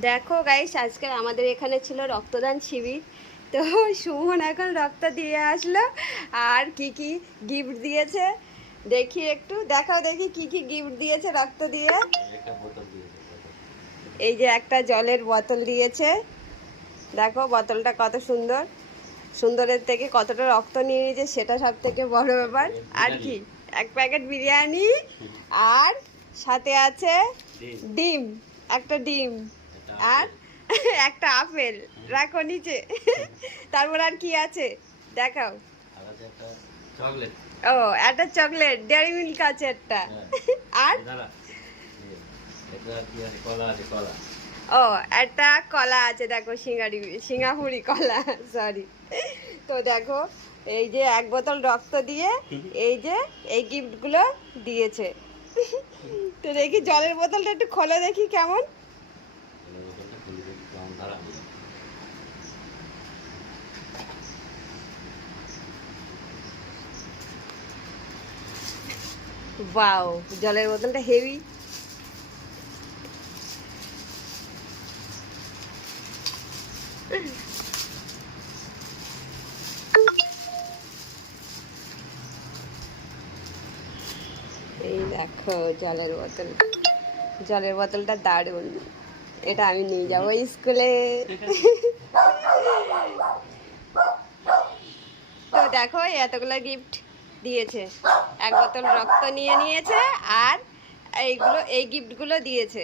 দেখো গাইস, আজকে আমাদের এখানে ছিল রক্তদান শিবির। তো সুমন এখন রক্ত দিয়ে আসলো। আর কি কি গিফট দিয়েছে দেখি, একটু দেখাও দেখি কি কি গিফট দিয়েছে রক্ত দিয়ে। এই যে একটা জলের বোতল দিয়েছে, দেখো বোতলটা কত সুন্দর। সুন্দরের থেকে কতটা রক্ত নিয়ে নিয়েছে সেটা সব থেকে বড় ব্যাপার। আর কি, এক প্যাকেট বিরিয়ানি, আর সাথে আছে ডিম, একটা ডিম, আর একটা আপেল। রাখো নিচে। তারপর আর কি আছে দেখাও। ও, একটা চকলেট ডেয়ারি মিল্ক আছে একটা। আর ও, একটা কলা আছে, দেখো সিঙ্গাপুরি কলা, সরি। তো দেখো, এই যে এক বোতল রক্ত দিয়ে এই যে এই গিফটগুলো দিয়েছে। তো দেখি জলের বোতলটা একটু খোলো দেখি কেমন। ওয়াও, জলের বোতলটা হেভি। এই দেখো জলের বোতল, জলের বোতলটা দারুণ। এটা আমি নিয়ে যাবো স্কুলে। তো দেখো এতগুলো গিফট দিয়েছে, এক বোতল রক্ত নিয়ে নিয়েছে, আর এই গিফটগুলো দিয়েছে।